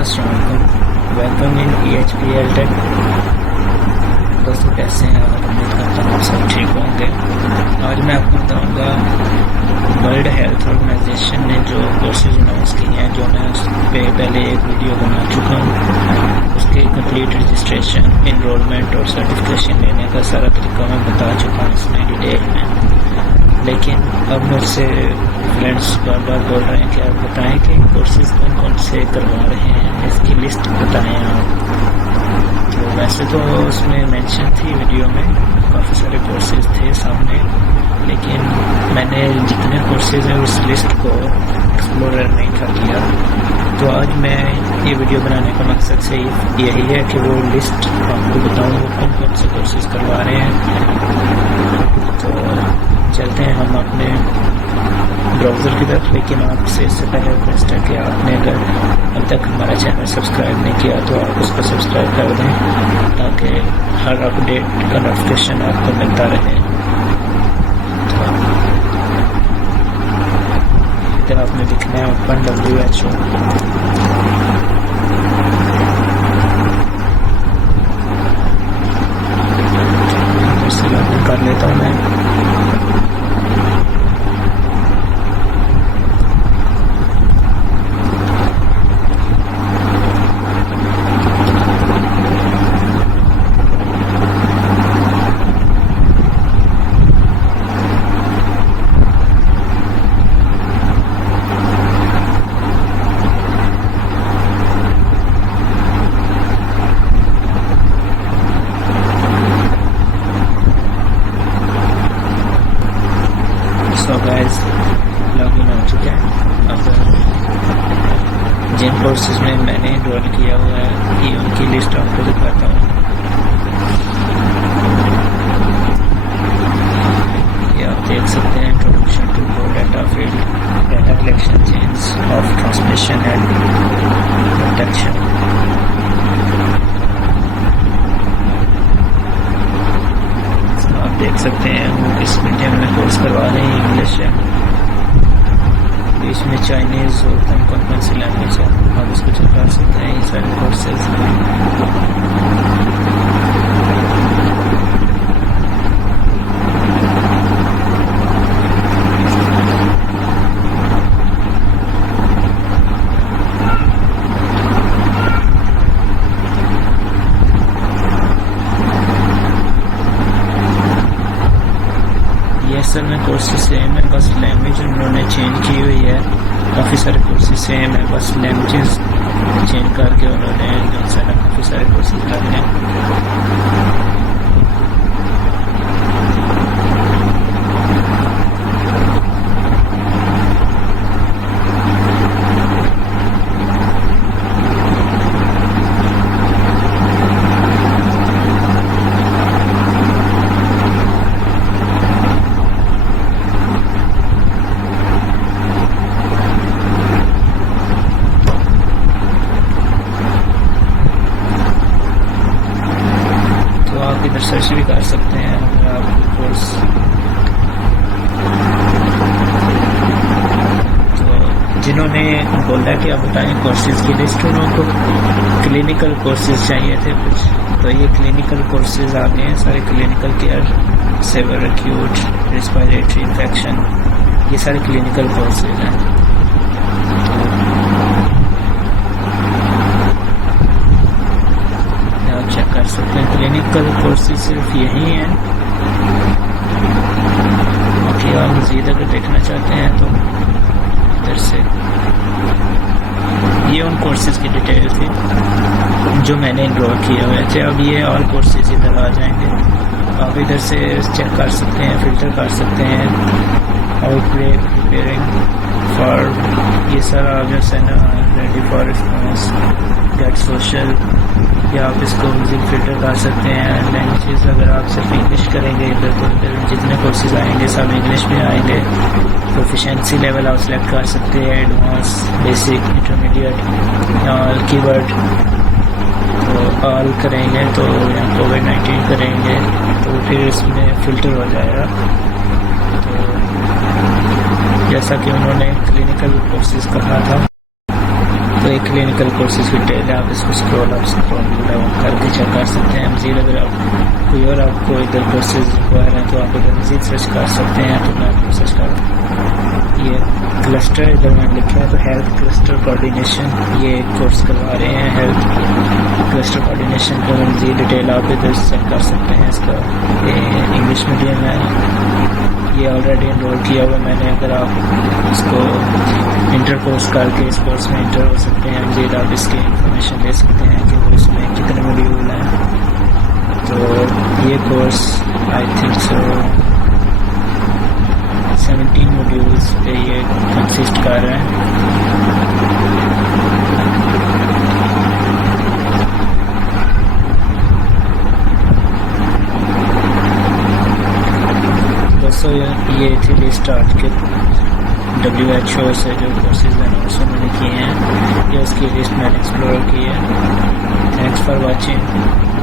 Welcome in EHPL take. दोस्तों कैसे हैं आप? उम्मीद करता हूँ सब ठीक होंगे। आज मैं आपको बताऊँगा वर्ल्ड हेल्थ ऑर्गेनाइजेशन ने जो कोर्सेज अनाउंस किए हैं, जो मैं उस पर पहले एक वीडियो बना चुका हूँ। उसके कंप्लीट रजिस्ट्रेशन, इनरोलमेंट और सर्टिफिकेशन लेने का सारा तरीका मैं बता चुका हूँ इसमें डिटेल में। लेकिन अब मुझसे फ्रेंड्स बार बार बोल रहे हैं कि आप बताएं कि कोर्सेज कौन कौन से करवा रहे हैं, इसकी लिस्ट बताएं आप। तो वैसे तो उसमें मेंशन थी वीडियो में, काफ़ी सारे कोर्सेज थे सामने, लेकिन मैंने जितने कोर्सेज हैं उस लिस्ट को एक्सप्लोर नहीं कर लिया। तो आज मैं ये वीडियो बनाने का मकसद से यही है कि वो लिस्ट आपको बताऊँ वो कौन कौन से कोर्सेज करवा रहे हैं। तो चलते हैं हम अपने ब्राउज़र की तरफ। लेकिन आपसे इससे पहले रिक्वेस्ट है कि आपने अगर अब तक हमारा चैनल सब्सक्राइब नहीं किया तो आप उसको सब्सक्राइब कर दें, ताकि हर अपडेट का नोटिफिकेशन आपको मिलता रहे। तो इधर आपने लिखना है ओपन WHO। कर लेता हूँ मैं। लॉगिन हो चुका है। अब जिन कोर्सेज में मैंने एनरोल किया हुआ है ये उनकी लिस्ट आपको दिखाता हूँ। ये आप देख सकते हैं, introduction to core data field, data collection, chains of transmission and protection. आप देख सकते हैं वो इस मीडियम में कोर्स करवा रहे हैं, इंग्लिश है, बीच में चाइनीज़ और कौन सी लैंग्वेज है, आप उसको चेक कर सकते हैं। ये सारे कोर्सेज असल में कोर्सेज सेम है, बस लैंग्वेज उन्होंने चेंज की हुई है। काफ़ी सारे कोर्सेज सेम है, बस लैंग्वेजेस चेंज करके उन्होंने जो है काफ़ी सारे कोर्सेज कर रहे हैं। इधर सर्च भी कर सकते हैं अगर आप कोर्स। तो जिन्होंने बोला कि आप बताएं कोर्सेज की लिस्ट, उनको क्लिनिकल कोर्सेज चाहिए थे कुछ, तो ये क्लिनिकल कोर्सेज आ गए हैं सारे। Clinical care, severe acute respiratory infection, ये सारे क्लिनिकल कोर्सेज हैं। चेक कर सकते हैं क्लिनिकल कोर्सेज सिर्फ यही हैं। बाकी आप मज़ीद अगर देखना चाहते हैं तो इधर से ये उन कोर्सेज की डिटेल थी जो मैंने इनरोल किए हुए थे। अब ये और कोर्सेज इधर आ जाएंगे, आप इधर से चेक कर सकते हैं, फिल्टर कर सकते हैं। आउटब्रेक, प्रिपेयरिंग फॉर, ये सारा आप जो है ना, ready for response, gate social, या आप इसको म्यूजिक फिल्टर कर सकते हैं। लैंग्वेजेस अगर आप सिर्फ इंग्लिश करेंगे इधर तो इधर जितने कोर्सेज आएंगे सब इंग्लिश में आएंगे। प्रोफिशिएंसी लेवल आप सिलेक्ट कर सकते हैं, advance, basic, intermediate, all keyword. तो ऑल करेंगे तो या कोविड-19 करेंगे तो फिर इसमें फ़िल्टर हो जाएगा। तो जैसा कि उन्होंने क्लिनिकल कोर्सेज कहा था, तो ये क्लिनिकल कोर्सेज की डिटेल है, आप इसको स्क्रॉल डाउन करके चेक कर सकते हैं। मज़ीद अगर आप कोई और आपको इधर कोर्सेज रिक्वायर हैं तो आप इधर मज़ीद सर्च कर सकते हैं। तो मैं आपको सर्च कर ये क्लस्टर इधर मैंने लिखा है, तो हेल्थ क्लस्टर कोऑर्डिनेशन ये कोर्स करवा रहे हैं। हेल्थ क्लस्टर कोऑर्डिनेशन का मज़ीद डिटेल आप इधर चेक कर सकते हैं। इसका इंग्लिश मीडियम है, ये ऑलरेडी इनरोल किया हुआ मैंने। अगर आप इसको इंटर कोर्स करके इस कोर्स में इंटर हो सकते हैं, मज़ीद आप इसकी इंफॉर्मेशन ले सकते हैं कि वो इसमें कितने मॉड्यूल हैं। तो ये course I think so 17 modules पे ये कंसिस्ट कर रहे हैं। दोस्तों ये थे लिस्ट आज के WHO से जो कोर्सेज अनाउंस उन्होंने किए हैं, ये उसकी लिस्ट मैंने एक्सप्लोर की है। Thanks for watching.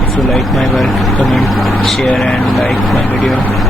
If you like my work, comment, share and like my video.